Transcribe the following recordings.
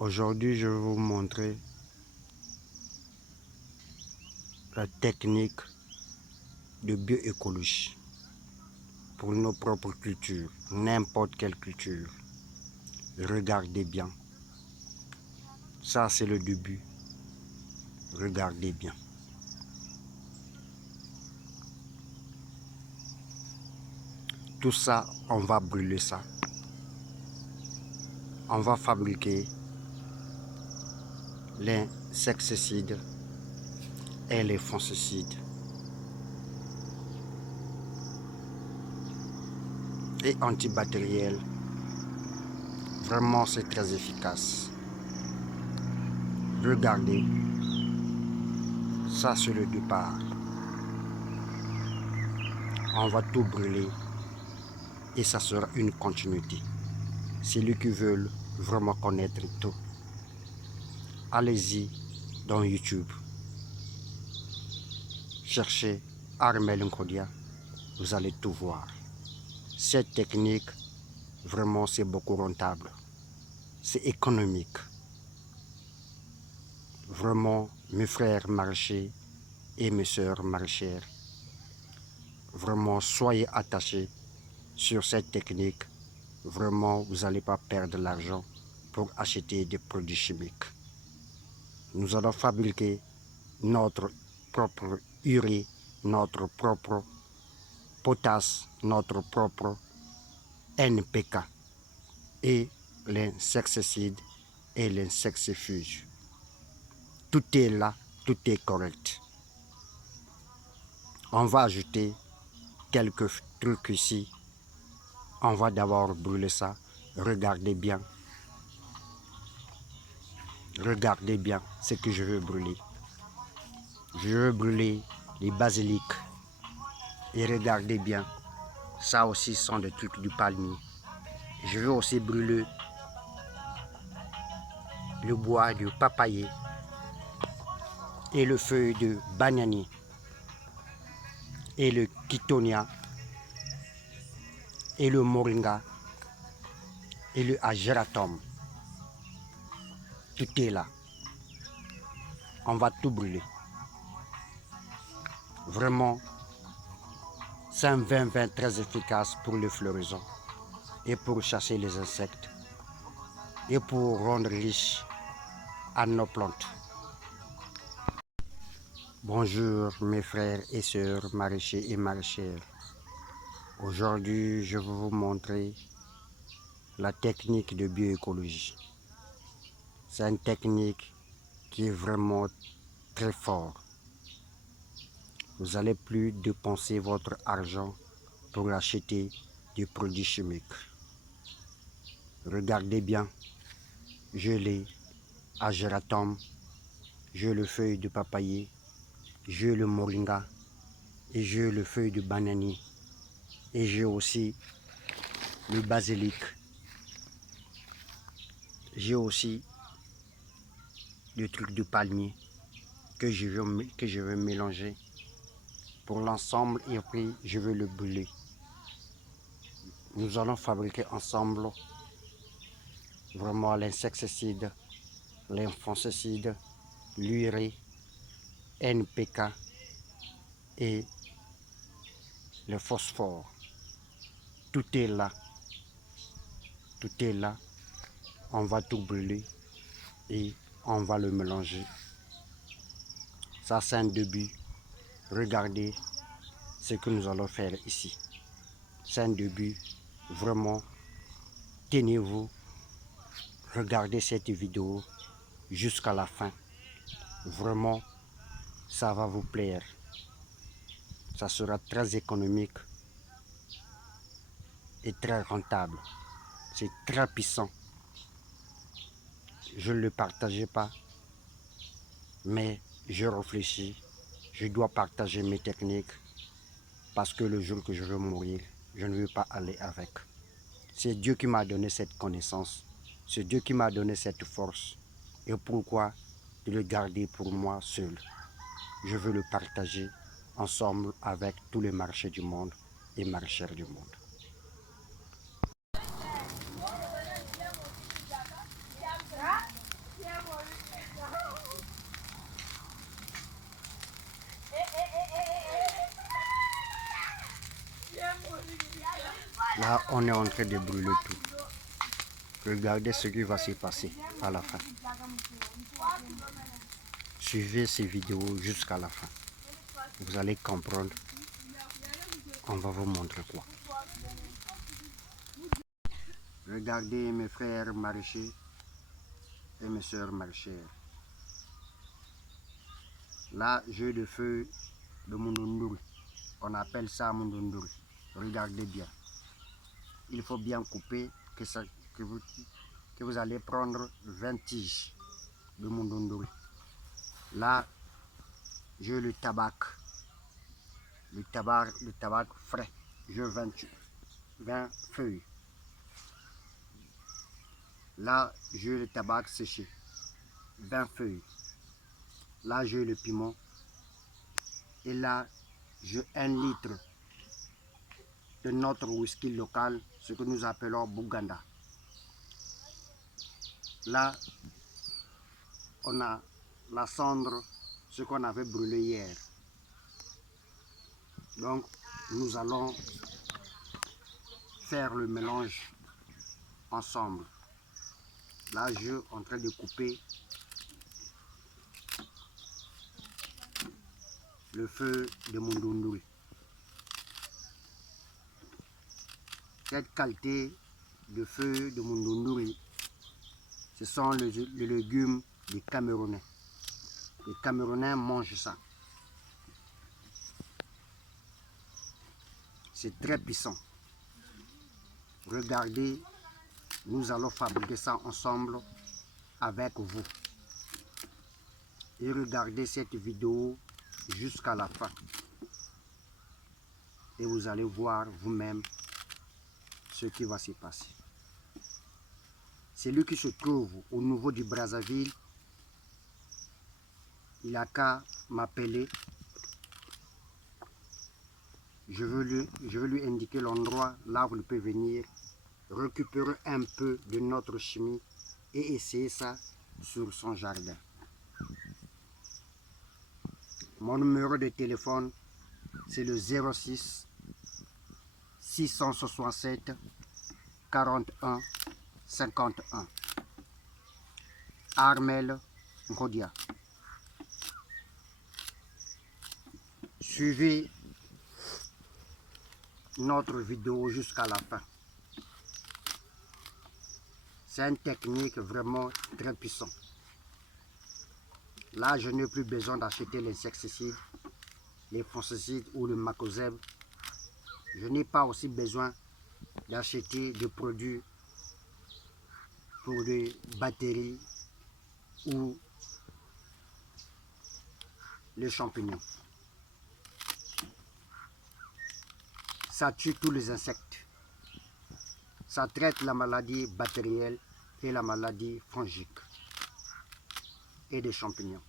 Aujourd'hui, je vais vous montrer la technique de bioécologie pour nos propres cultures, n'importe quelle culture. Regardez bien. Ça, c'est le début. Regardez bien. Tout ça, on va brûler ça. On va fabriquer l'insecticide et les fongicides. Et antibactériel. Vraiment, c'est très efficace. Regardez. Ça, c'est le départ. On va tout brûler et ça sera une continuité. Celui qui veut vraiment connaître tout, allez-y dans YouTube. Cherchez Armel Nkodia, vous allez tout voir. Cette technique, vraiment, c'est beaucoup rentable. C'est économique. Vraiment, mes frères maraîchers et mes sœurs maraîchères, vraiment, soyez attachés sur cette technique. Vraiment, vous n'allez pas perdre l'argent pour acheter des produits chimiques. Nous allons fabriquer notre propre urée, notre propre potasse, notre propre NPK et l'insecticide et l'insectifuge. Tout est là, tout est correct. On va ajouter quelques trucs ici. On va d'abord brûler ça. Regardez bien. Regardez bien ce que je veux brûler. Je veux brûler les basiliques. Et regardez bien, ça aussi sont des trucs du palmier. Je veux aussi brûler le bois du papayer et le feuille de bananier et le kitonia et le moringa et le ageratum. Tout est là. On va tout brûler. Vraiment, c'est un 20-20 très efficace pour le floraison et pour chasser les insectes et pour rendre riche à nos plantes. Bonjour mes frères et sœurs maraîchers et maraîchères. Aujourd'hui, je vais vous montrer la technique de bioécologie. C'est une technique qui est vraiment très forte. Vous n'allez plus dépenser votre argent pour acheter des produits chimiques. Regardez bien, je l'ai ageratum, j'ai le feuille de papayer, j'ai le moringa et j'ai le feuille de bananier et j'ai aussi le basilic. J'ai aussi le truc de palmier que je veux mélanger pour l'ensemble et puis je vais le brûler. Nous allons fabriquer ensemble vraiment l'insecticide, l'infongicide, l'urée, NPK et le phosphore. Tout est là. Tout est là. On va tout brûler et on va le mélanger. Ça, c'est un début. Regardez ce que nous allons faire ici. C'est un début. Vraiment, tenez-vous. Regardez cette vidéo jusqu'à la fin. Vraiment, ça va vous plaire. Ça sera très économique et très rentable. C'est très puissant. Je ne le partageais pas, mais je réfléchis. Je dois partager mes techniques parce que le jour que je veux mourir, je ne veux pas aller avec. C'est Dieu qui m'a donné cette connaissance. C'est Dieu qui m'a donné cette force. Et pourquoi de le garder pour moi seul? Je veux le partager ensemble avec tous les marchés du monde et marcheurs du monde. On est en train de brûler tout. Regardez ce qui va se passer à la fin. Suivez ces vidéos jusqu'à la fin. Vous allez comprendre. On va vous montrer quoi. Regardez mes frères maraîchers et mes soeurs maraîchères. Là, j'ai le feu de Mundunduri. On appelle ça Mundunduri. Regardez bien. Il faut bien couper que vous allez prendre 20 tiges de Mundunduri. Là, j'ai le tabac frais. J'ai 20 feuilles. Là, j'ai le tabac séché. 20 feuilles. Là, j'ai le piment. Et là, j'ai 1 litre de notre whisky local, ce que nous appelons Buganda. Là, on a la cendre, ce qu'on avait brûlé hier. Donc, nous allons faire le mélange ensemble. Là, je suis en train de couper le feu de Mundunduri. Cette qualité de feu de Mundunduri, ce sont les légumes des Camerounais. Les Camerounais mangent ça. C'est très puissant. Regardez, nous allons fabriquer ça ensemble avec vous. Et regardez cette vidéo jusqu'à la fin. Et vous allez voir vous-même ce qui va se passer. Celui qui se trouve au niveau du Brazzaville, il n'a qu'à m'appeler. Je veux lui indiquer l'endroit là où il peut venir, récupérer un peu de notre chimie et essayer ça sur son jardin. Mon numéro de téléphone, c'est le 06 667 41 51. Armel Ngodia. Suivez notre vidéo jusqu'à la fin. C'est une technique vraiment très puissante. Là, je n'ai plus besoin d'acheter l'insecticide, les fongicides ou le macozeb. Je n'ai pas aussi besoin d'acheter des produits pour des batteries ou les champignons. Ça tue tous les insectes. Ça traite la maladie bactérielle et la maladie fongique et des champignons.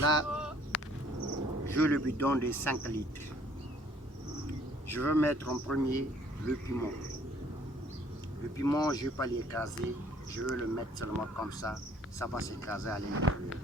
Là, je le bidon de 5 litres. Je vais mettre en premier le piment. Le piment, je ne vais pas l'écraser. Je vais le mettre seulement comme ça. Ça va s'écraser à l'intérieur.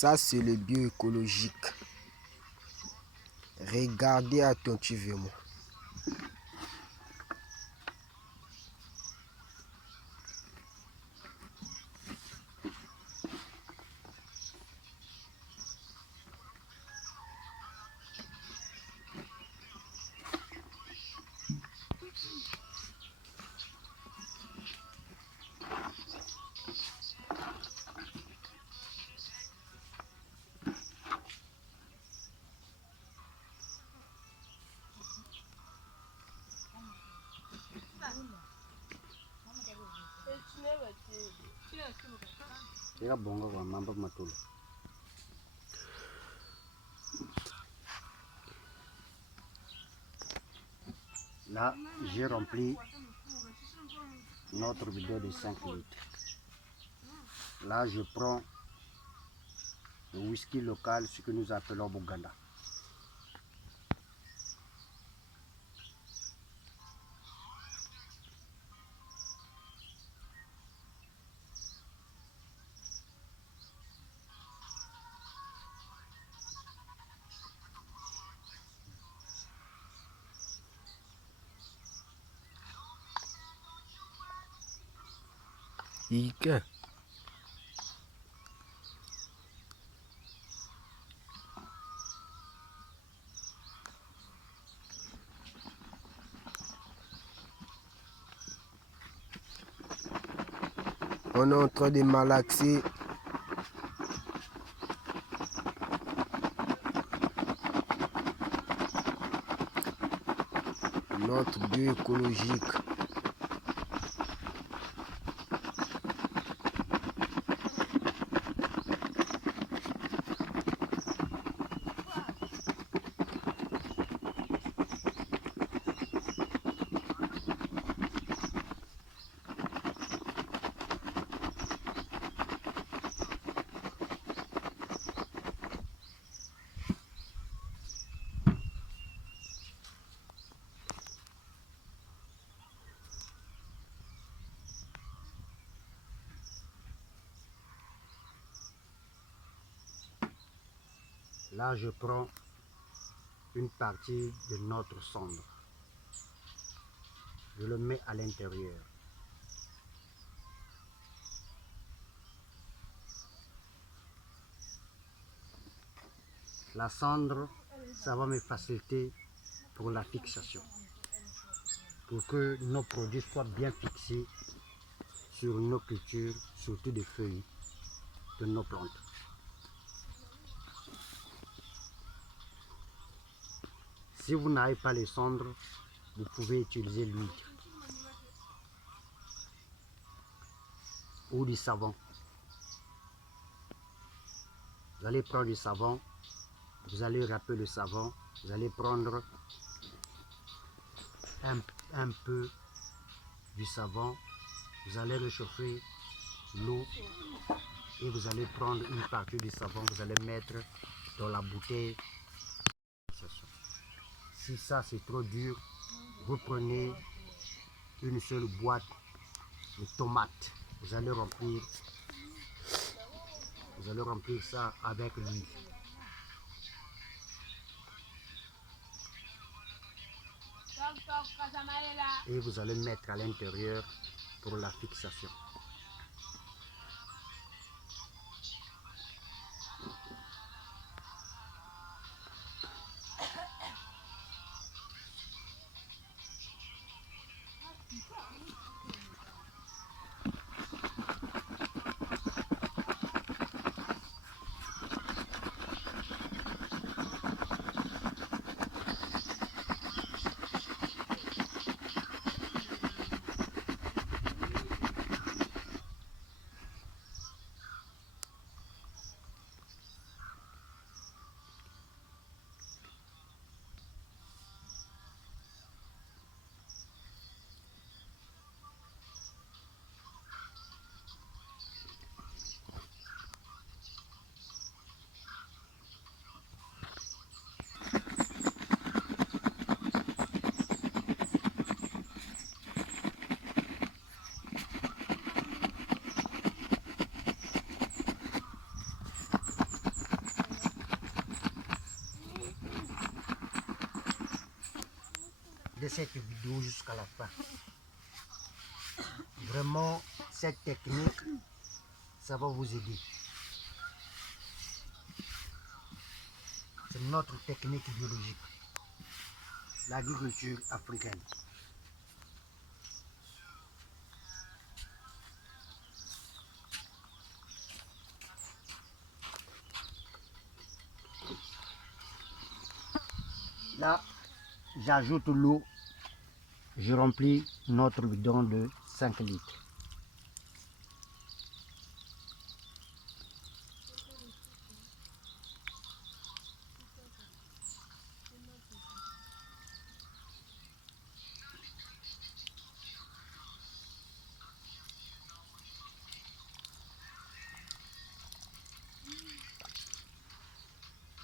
Ça, c'est le bioécologique. Regardez attentivement. Là, j'ai rempli notre bidon de 5 litres. Là, je prends le whisky local, ce que nous appelons Bouganda. Ike. On est en train de malaxer. Notre bioécologique. Là, je prends une partie de notre cendre. Je le mets à l'intérieur. La cendre, ça va me faciliter pour la fixation. Pour que nos produits soient bien fixés sur nos cultures, surtout des feuilles de nos plantes. Si vous n'avez pas les cendres, vous pouvez utiliser l'huile ou du savon. Vous allez prendre du savon, vous allez râper le savon, vous allez prendre un peu du savon, vous allez réchauffer l'eau et vous allez prendre une partie du savon, vous allez mettre dans la bouteille. Si ça c'est trop dur, vous prenez une seule boîte de tomates, vous allez remplir ça avec l'huile. Et vous allez mettre à l'intérieur pour la fixation. De cette vidéo jusqu'à la fin. Vraiment, cette technique, ça va vous aider. C'est notre technique biologique, l'agriculture africaine. Là, j'ajoute l'eau. Je remplis notre bidon de 5 litres.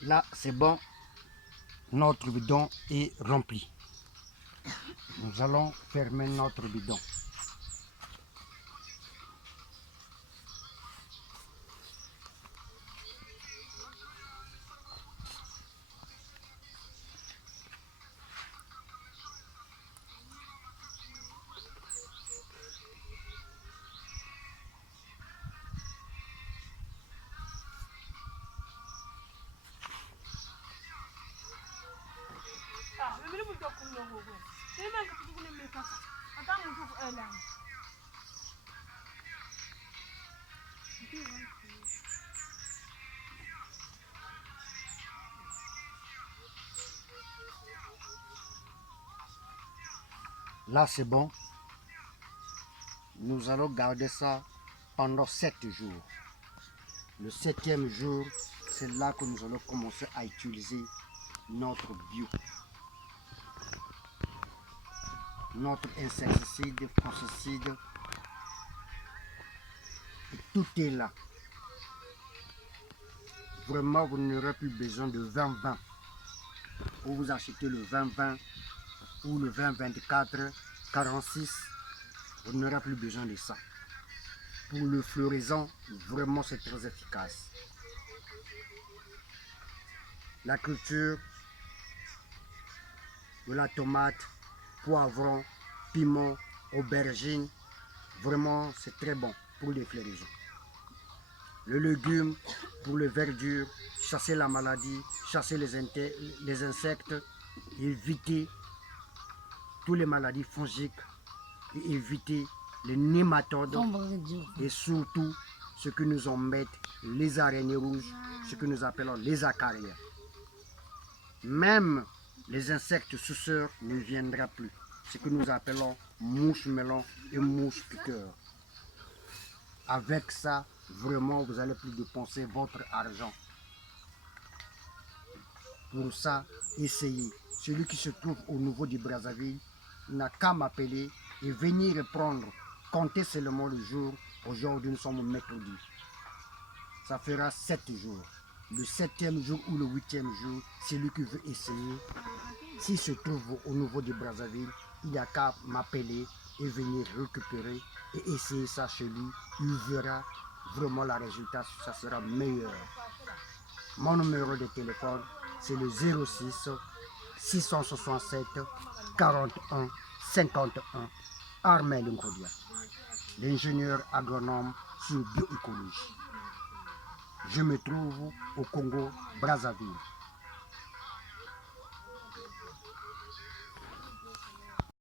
Là, c'est bon. Notre bidon est rempli. Nous allons fermer notre bidon. Là, c'est bon. Nous allons garder ça pendant 7 jours. Le 7e jour, c'est là que nous allons commencer à utiliser notre bio. Notre insecticide, fongicide, tout est là. Vraiment, vous n'aurez plus besoin de 20-20. Ou vous achetez le 20-20 ou le 20-24, 46, vous n'aurez plus besoin de ça. Pour le floraison, vraiment c'est très efficace. la culture de la tomate, poivron, piment, aubergine. Vraiment, c'est très bon pour les floraisons. Le légume pour les verdures, chasser la maladie, chasser les insectes, éviter toutes les maladies fongiques et éviter les nématodes et surtout ce que nous embête, les araignées rouges, ce que nous appelons les acariens. Même les insectes suceurs ne viendront plus, ce que nous appelons mouches melons et mouches piqueurs. Avec ça, vraiment, vous allez plus dépenser votre argent. Pour ça, essayez. Celui qui se trouve au niveau du Brazzaville n'a qu'à m'appeler et venir prendre. Comptez seulement le jour. Aujourd'hui, nous sommes mercredi. Ça fera 7 jours. Le 7e jour ou le 8e jour, celui qui veut essayer, s'il se trouve au niveau du Brazzaville, il n'y a qu'à m'appeler et venir récupérer et essayer ça chez lui. Il verra vraiment le résultat, ça sera meilleur. Mon numéro de téléphone, c'est le 06 667 41 51 Armel Nkodia, l'ingénieur agronome sur bioécologie. Je me trouve au Congo Brazzaville.